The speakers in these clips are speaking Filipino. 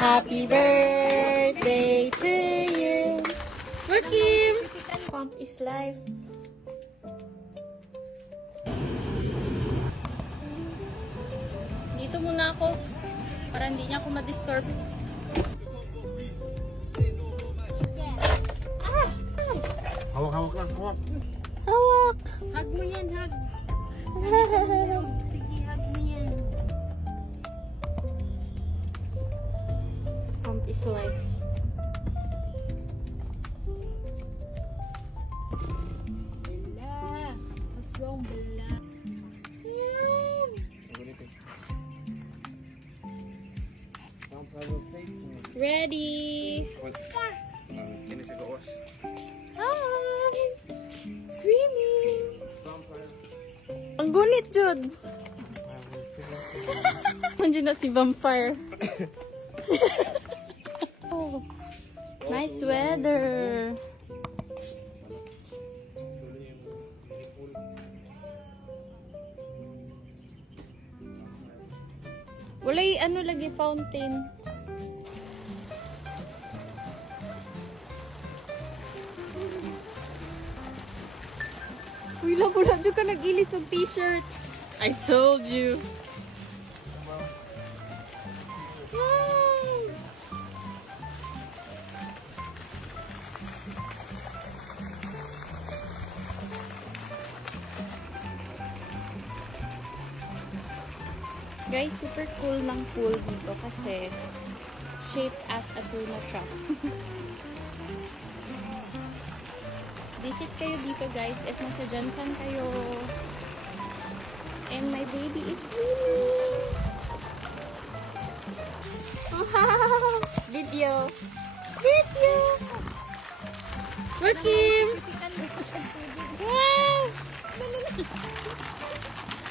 Happy birthday to you. Joaquim! Pump is life. Dito muna ako para hindi niya ako ma-disturb. Hawak lang, hawak. Hawak! Hug mo yan, hug. Sige, hug mo yan. Pump is life. Bella. What's wrong, Bella? Ready! Kini sa gawas. Hi! Swimming! Ang gunit, Jud! Nandiyan na si Vampire. Oh, nice weather! Wala yung ano lagi, fountain. Uy, wala dyan ka nag-ilis ng t-shirt. I told you. Wow. Guys, super cool ng pool dito kasi shaped as a tuna shop. Visit kayo dito guys if nasa Jansan kayo. And my baby is swimming. Video. Video. Joaquim. Wow.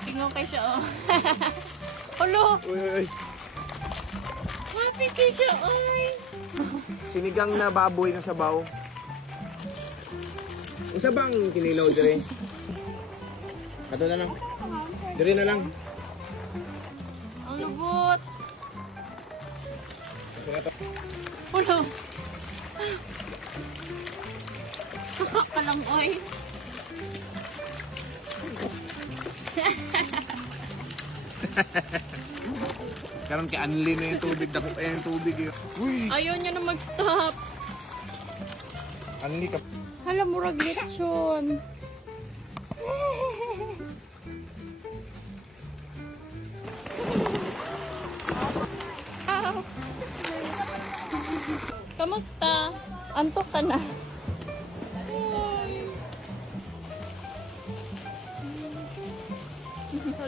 Tingnan kay siya oh. Hello. Uy. Happy kay siya oy. Sinigang na baboy na sabaw. Unsa bang kinilaw dire? Kato na lang. Dire na lang. Ang lubot. Hello. Kakak ka lang oy. Karon kay anli na yung tubig, dako pa yung tubig yun. Uy! Ayaw niya na mag-stop. Anli ka. Hala, murag lechon. Kamusta? Antok ka na?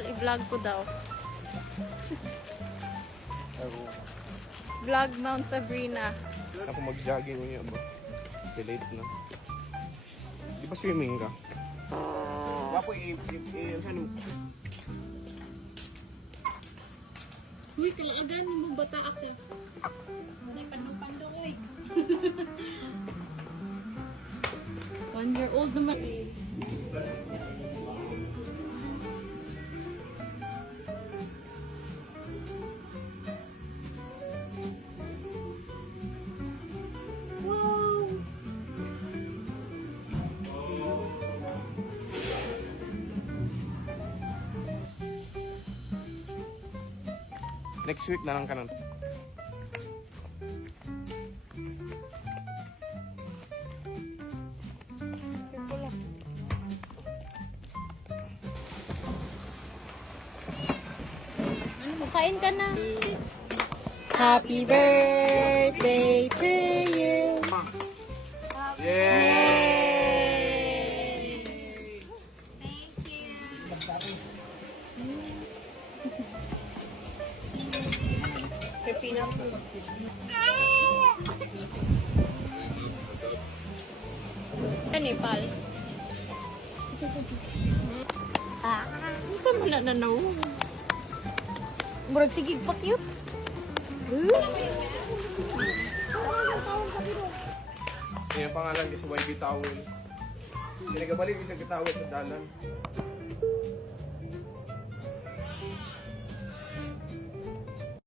I-vlog ko daw. Vlog Mount Sabrina. Ako mag-jogging niya ba? Late na. Di ba swimming ka? Wapo ano? Uy, kalaagan mo bata ako. Ay, pando-pando, oy. 1 year old naman. Wow! Next week na lang ka nun. Kain ka na. Happy birthday to you. Yay! Thank you. Pepino. Nepal. Saan mo na nanaw? Murag sige pa cute. Yan ang pangalan ko sa YB Towel. Hindi nagabalik ko sa kitawit sa dalan.